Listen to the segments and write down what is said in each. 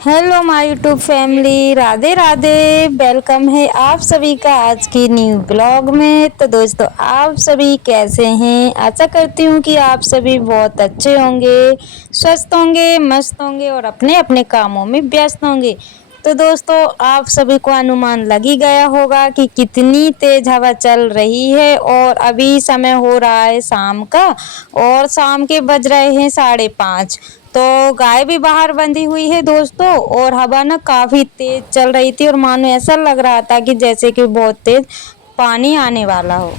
Hello my YouTube family, Radhe Radhe. Welcome है आप सभी का आज की न्यू ब्लॉग में। तो दोस्तों, आप सभी कैसे हैं? आशा करती हूँ कि आप सभी बहुत अच्छे होंगे, स्वस्थ होंगे, मस्त होंगे और अपने अपने कामों में व्यस्त होंगे। तो दोस्तों, आप सभी को अनुमान लग ही गया होगा कि कितनी तेज हवा चल रही है और अभी समय हो रहा है शाम का और शाम के बज रहे हैं 5:30। तो गाय भी बाहर बंधी हुई है दोस्तों, और हवा ना काफी तेज चल रही थी और मानो ऐसा लग रहा था कि जैसे कि बहुत तेज पानी आने वाला हो।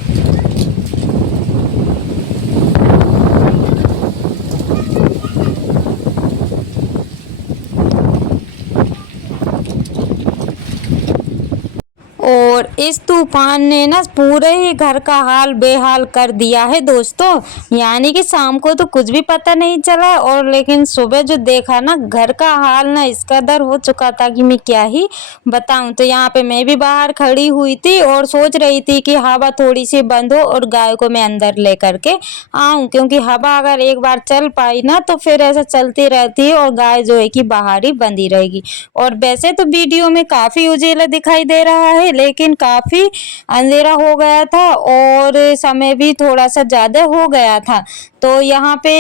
और इस तूफान ने ना पूरे ही घर का हाल बेहाल कर दिया है दोस्तों। यानी कि शाम को तो कुछ भी पता नहीं चला, और लेकिन सुबह जो देखा ना, घर का हाल ना इस कदर हो चुका था कि मैं क्या ही बताऊं। तो यहाँ पे मैं भी बाहर खड़ी हुई थी और सोच रही थी कि हवा थोड़ी सी बंद हो और गाय को मैं अंदर लेकर के आऊं, क्योंकि हवा अगर एक बार चल पाई ना तो फिर ऐसा चलती रहती है और गाय जो है कि बाहर ही बंधी रहेगी। और वैसे तो वीडियो में काफी उजेला दिखाई दे रहा है, लेकिन काफी अंधेरा हो गया था और समय भी थोड़ा सा ज्यादा हो गया था। तो यहाँ पे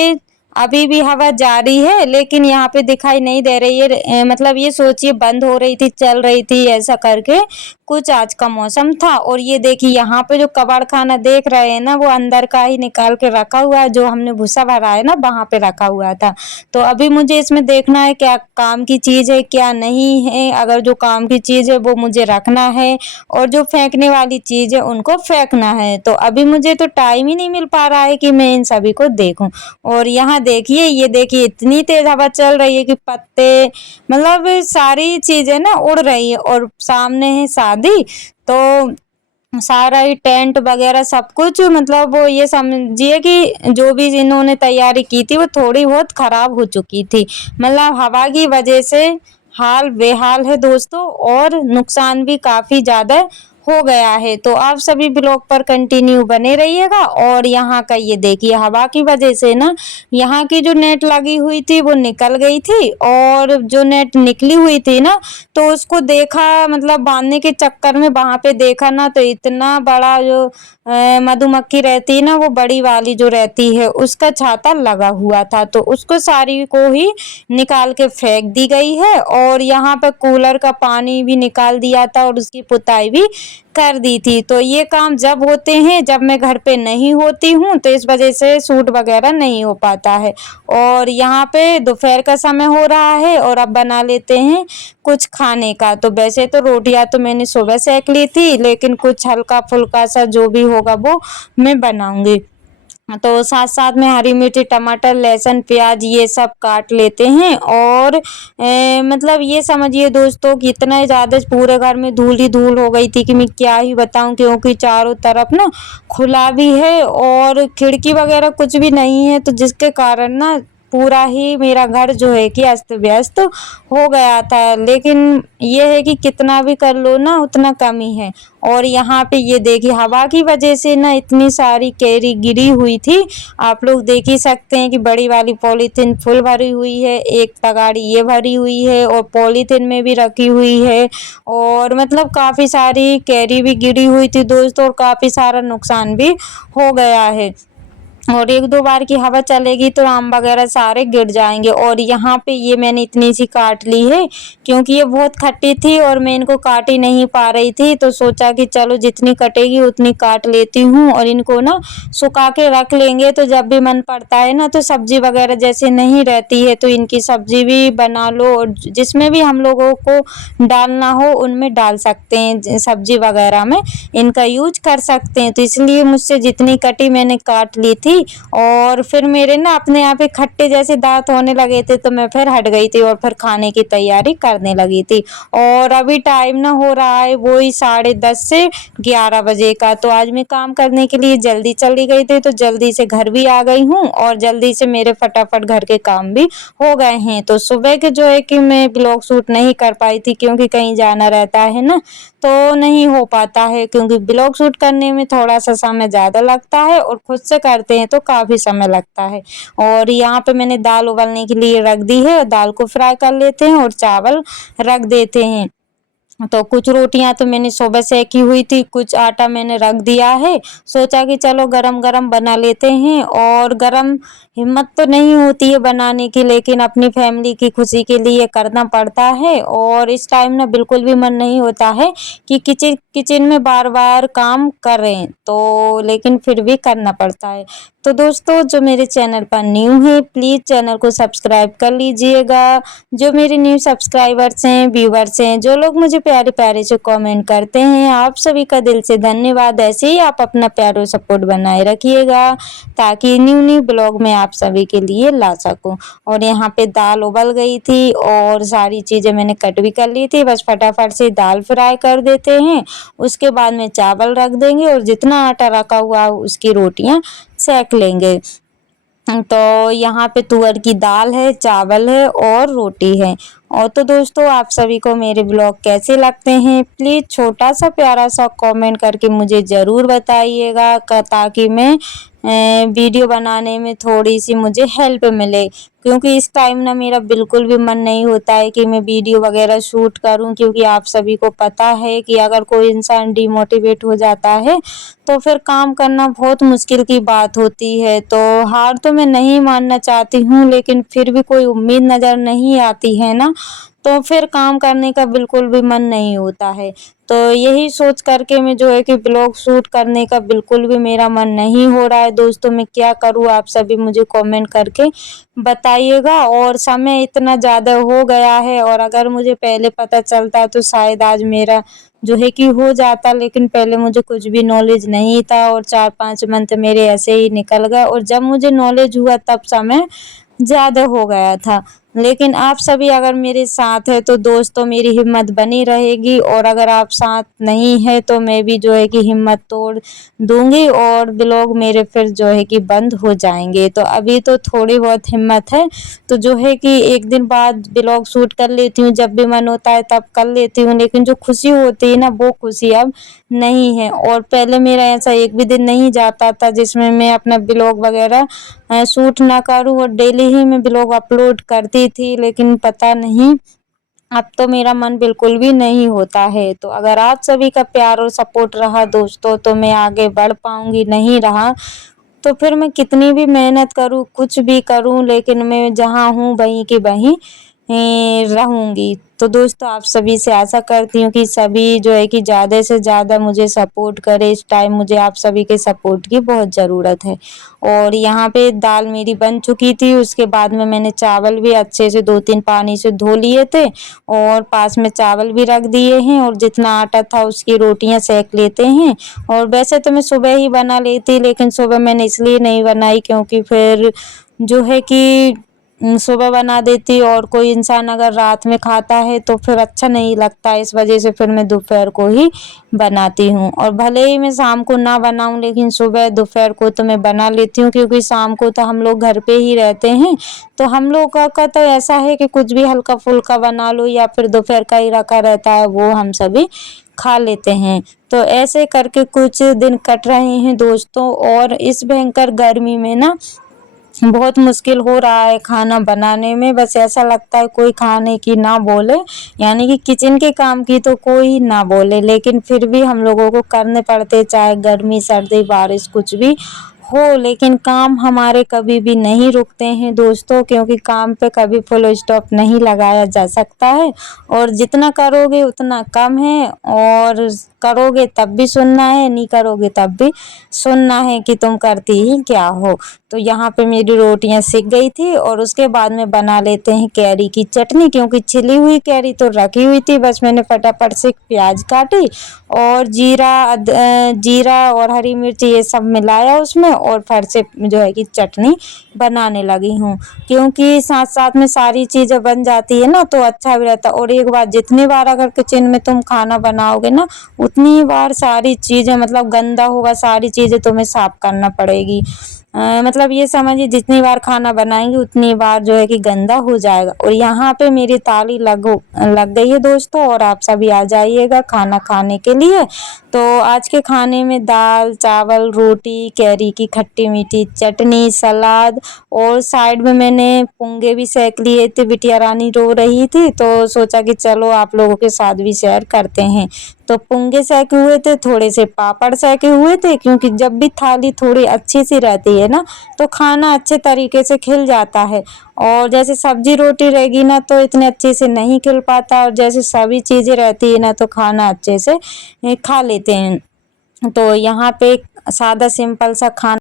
अभी भी हवा जारी है, लेकिन यहाँ पे दिखाई नहीं दे रही है। मतलब ये सोचिए, बंद हो रही थी, चल रही थी, ऐसा करके कुछ आज का मौसम था। और ये देखिए, यहाँ पे जो कबाड़ खाना देख रहे हैं ना, वो अंदर का ही निकाल के रखा हुआ है। जो हमने भूसा भरा है ना, वहां पे रखा हुआ था। तो अभी मुझे इसमें देखना है क्या काम की चीज है क्या नहीं है। अगर जो काम की चीज है वो मुझे रखना है, और जो फेंकने वाली चीज है उनको फेंकना है। तो अभी मुझे तो टाइम ही नहीं मिल पा रहा है कि मैं इन सभी को देखूं। और यहाँ देखिए, ये देखिए, इतनी तेज हवा चल रही है कि पत्ते, मतलब सारी चीजें ना उड़ रही है। और सामने है शादी, तो सारा ही टेंट वगैरह सब कुछ, मतलब वो ये समझिए कि जो भी इन्होंने तैयारी की थी वो थोड़ी बहुत खराब हो चुकी थी। मतलब हवा की वजह से हाल बेहाल है दोस्तों, और नुकसान भी काफी ज्यादा हो गया है। तो आप सभी ब्लॉग पर कंटिन्यू बने रहिएगा। और यहाँ का ये देखिए, हवा की वजह से ना यहाँ की जो नेट लगी हुई थी वो निकल गई थी, और जो नेट निकली हुई थी ना, तो उसको देखा, मतलब बांधने के चक्कर में वहां पे देखा ना, तो इतना बड़ा जो मधुमक्खी रहती है ना, वो बड़ी वाली जो रहती है, उसका छाता लगा हुआ था। तो उसको सारी को ही निकाल के फेंक दी गई है। और यहाँ पे कूलर का पानी भी निकाल दिया था और उसकी पुताई भी कर दी थी। तो ये काम जब होते हैं जब मैं घर पे नहीं होती हूँ, तो इस वजह से शूट वगैरह नहीं हो पाता है। और यहाँ पे दोपहर का समय हो रहा है और अब बना लेते हैं कुछ खाने का। तो वैसे तो रोटियां तो मैंने सुबह सेक ली थी, लेकिन कुछ हल्का फुल्का सा जो भी होगा वो मैं बनाऊंगी। तो साथ साथ में हरी मिर्ची, टमाटर, लहसुन, प्याज ये सब काट लेते हैं। और मतलब ये समझिए दोस्तों कि इतना ज़्यादा पूरे घर में धूल ही धूल हो गई थी कि मैं क्या ही बताऊं, क्योंकि चारों तरफ ना खुला भी है और खिड़की वगैरह कुछ भी नहीं है, तो जिसके कारण ना पूरा ही मेरा घर जो है कि अस्त व्यस्त हो गया था। लेकिन ये है कि कितना भी कर लो ना उतना कम ही है। और यहाँ पे ये देखिए, हवा की वजह से ना इतनी सारी कैरी गिरी हुई थी। आप लोग देख ही सकते हैं कि बड़ी वाली पॉलीथीन फुल भरी हुई है, एक तगाड़ी ये भरी हुई है और पॉलीथीन में भी रखी हुई है। और मतलब काफ़ी सारी कैरी भी गिरी हुई थी दोस्तों, और काफ़ी सारा नुकसान भी हो गया है। और एक दो बार की हवा चलेगी तो आम वगैरह सारे गिर जाएंगे। और यहाँ पे ये मैंने इतनी सी काट ली है, क्योंकि ये बहुत खट्टी थी और मैं इनको काट ही नहीं पा रही थी। तो सोचा कि चलो जितनी कटेगी उतनी काट लेती हूँ, और इनको ना सुखा के रख लेंगे, तो जब भी मन पड़ता है ना, तो सब्जी वगैरह जैसे नहीं रहती है तो इनकी सब्जी भी बना लो, और जिसमें भी हम लोगों को डालना हो उनमें डाल सकते हैं, सब्जी वगैरह में इनका यूज कर सकते हैं। तो इसलिए मुझसे जितनी कटी मैंने काट ली थी। और फिर मेरे ना अपने आप ही खट्टे जैसे दांत होने लगे थे, तो मैं फिर हट गई थी और फिर खाने की तैयारी करने लगी थी। और अभी टाइम ना हो रहा है वही 10:30 से 11 बजे का। तो आज मैं काम करने के लिए जल्दी चली गई थी, तो जल्दी से घर भी आ गई हूँ और जल्दी से मेरे फटाफट घर के काम भी हो गए हैं। तो सुबह के जो है कि मैं ब्लॉग शूट नहीं कर पाई थी, क्योंकि कहीं जाना रहता है ना, तो नहीं हो पाता है, क्योंकि ब्लॉग शूट करने में थोड़ा सा समय ज़्यादा लगता है और खुद से करते हैं तो काफ़ी समय लगता है। और यहाँ पे मैंने दाल उबलने के लिए रख दी है, दाल को फ्राई कर लेते हैं और चावल रख देते हैं। तो कुछ रोटियां तो मैंने सुबह सेकी हुई थी, कुछ आटा मैंने रख दिया है। सोचा कि चलो गरम-गरम बना लेते हैं, और गरम हिम्मत तो नहीं होती है बनाने की, लेकिन अपनी फैमिली की खुशी के लिए करना पड़ता है। और इस टाइम ना बिल्कुल भी मन नहीं होता है कि किचन किचन में बार-बार काम करें, तो लेकिन फिर भी करना पड़ता है। तो दोस्तों, जो मेरे चैनल पर न्यू है प्लीज़ चैनल को सब्सक्राइब कर लीजिएगा। जो मेरे न्यू सब्सक्राइबर्स हैं, व्यूवर्स हैं, जो लोग मुझे प्यारे-प्यारे से कमेंट करते हैं, आप सभी का दिल से धन्यवाद। ऐसे ही आप अपना प्यार और सपोर्ट बनाए रखिएगा, ताकि न्यू-न्यू ब्लॉग मैं आप सभी के लिए ला सकूँ। और यहाँ पे दाल उबल गई थी और सारी चीज़ें मैंने कट भी कर ली थी, बस फटाफट से दाल फ्राई कर देते हैं। उसके बाद में चावल रख देंगे और जितना आटा रखा हुआ उसकी रोटियाँ सेक लेंगे। तो यहाँ पे तुअर की दाल है, चावल है और रोटी है। और तो दोस्तों, आप सभी को मेरे ब्लॉग कैसे लगते हैं प्लीज़ छोटा सा प्यारा सा कमेंट करके मुझे ज़रूर बताइएगा, ताकि मैं वीडियो बनाने में थोड़ी सी मुझे हेल्प मिले। क्योंकि इस टाइम ना मेरा बिल्कुल भी मन नहीं होता है कि मैं वीडियो वगैरह शूट करूं, क्योंकि आप सभी को पता है कि अगर कोई इंसान डिमोटिवेट हो जाता है तो फिर काम करना बहुत मुश्किल की बात होती है। तो हार तो मैं नहीं मानना चाहती हूँ, लेकिन फिर भी कोई उम्मीद नज़र नहीं आती है ना, तो फिर काम करने का बिल्कुल भी मन नहीं होता है। तो यही सोच करके मैं जो है कि ब्लॉग शूट करने का बिल्कुल भी मेरा मन नहीं हो रहा है। दोस्तों, मैं क्या करूँ, आप सभी मुझे कमेंट करके बताइएगा। और समय इतना ज़्यादा हो गया है, और अगर मुझे पहले पता चलता तो शायद आज मेरा जो है कि हो जाता, लेकिन पहले मुझे कुछ भी नॉलेज नहीं था और 4-5 मंथ मेरे ऐसे ही निकल गए, और जब मुझे नॉलेज हुआ तब समय ज़्यादा हो गया था। लेकिन आप सभी अगर मेरे साथ हैं तो दोस्तों मेरी हिम्मत बनी रहेगी, और अगर आप साथ नहीं है तो मैं भी जो है कि हिम्मत तोड़ दूँगी और ब्लॉग मेरे फिर जो है कि बंद हो जाएँगे। तो अभी तो थोड़ी बहुत हिम्मत है, तो जो है कि एक दिन बाद ब्लॉग शूट कर लेती हूँ, जब भी मन होता है तब कर लेती हूँ। लेकिन जो खुशी होती है ना, वो खुशी अब नहीं है। और पहले मेरा ऐसा एक भी दिन नहीं जाता था जिसमें मैं अपना ब्लॉग वगैरह शूट ना करूँ, और डेली ही मैं ब्लॉग अपलोड करती थी। लेकिन पता नहीं, अब तो मेरा मन बिल्कुल भी नहीं होता है। तो अगर आप सभी का प्यार और सपोर्ट रहा दोस्तों तो मैं आगे बढ़ पाऊँगी, नहीं रहा तो फिर मैं कितनी भी मेहनत करूँ, कुछ भी करूँ, लेकिन मैं जहाँ हूँ वहीं की वहीं रहूँगी। तो दोस्तों, आप सभी से आशा करती हूँ कि सभी जो है कि ज़्यादा से ज़्यादा मुझे सपोर्ट करें। इस टाइम मुझे आप सभी के सपोर्ट की बहुत ज़रूरत है। और यहाँ पे दाल मेरी बन चुकी थी, उसके बाद में मैंने चावल भी अच्छे से 2-3 पानी से धो लिए थे, और पास में चावल भी रख दिए हैं, और जितना आटा था उसकी रोटियाँ सेक लेते हैं। और वैसे तो मैं सुबह ही बना लेती, लेकिन सुबह मैंने इसलिए नहीं बनाई क्योंकि फिर जो है कि सुबह बना देती, और कोई इंसान अगर रात में खाता है तो फिर अच्छा नहीं लगता, इस वजह से फिर मैं दोपहर को ही बनाती हूँ। और भले ही मैं शाम को ना बनाऊँ, लेकिन सुबह दोपहर को तो मैं बना लेती हूँ, क्योंकि शाम को तो हम लोग घर पे ही रहते हैं। तो हम लोग का तो ऐसा है कि कुछ भी हल्का फुल्का बना लो, या फिर दोपहर का ही रखा रहता है वो हम सभी खा लेते हैं। तो ऐसे करके कुछ दिन कट रहे हैं दोस्तों, और इस भयंकर गर्मी में ना बहुत मुश्किल हो रहा है खाना बनाने में। बस ऐसा लगता है कोई खाने की ना बोले, यानी कि किचन के काम की तो कोई ना बोले, लेकिन फिर भी हम लोगों को करने पड़ते, चाहे गर्मी सर्दी बारिश कुछ भी हो। लेकिन काम हमारे कभी भी नहीं रुकते हैं दोस्तों, क्योंकि काम पे कभी फुल स्टॉप नहीं लगाया जा सकता है। और जितना करोगे उतना कम है, और करोगे तब भी सुनना है, नहीं करोगे तब भी सुनना है कि तुम करती ही क्या हो। तो यहाँ पे मेरी रोटियां सिक गई थी, और उसके बाद में बना लेते हैं कैरी की चटनी, क्योंकि छिली हुई कैरी तो रखी हुई थी। बस मैंने फटाफट से प्याज काटी और जीरा और हरी मिर्च ये सब मिलाया उसमें, और फिर से जो है कि चटनी बनाने लगी हूँ, क्योंकि साथ साथ में सारी चीज़ें बन जाती है ना तो अच्छा भी रहता। और एक बार जितनी बार अगर किचन में तुम खाना बनाओगे ना, उतनी बार सारी चीज़ें मतलब गंदा होगा, सारी चीज़ें तुम्हें साफ करना पड़ेगी। मतलब ये समझिए जितनी बार खाना बनाएंगे उतनी बार जो है कि गंदा हो जाएगा। और यहाँ पे मेरी ताली लग गई है दोस्तों, और आप सभी आ जाइएगा खाना खाने के लिए। तो आज के खाने में दाल चावल रोटी, कैरी की खट्टी मीठी चटनी, सलाद, और साइड में मैंने पोंगे भी सेक लिए थे। बिटिया रानी रो रही थी तो सोचा कि चलो आप लोगों के साथ भी शेयर करते हैं। तो पोंगे सेके हुए थे, थोड़े से पापड़ सेके हुए थे, क्योंकि जब भी थाली थोड़ी अच्छी सी रहती है ना तो खाना अच्छे तरीके से खिल जाता है। और जैसे सब्जी रोटी रहेगी ना तो इतने अच्छे से नहीं खिल पाता, और जैसे सभी चीज़ें रहती है ना तो खाना अच्छे से खा लेते हैं। तो यहाँ पे सादा सिंपल सा खाना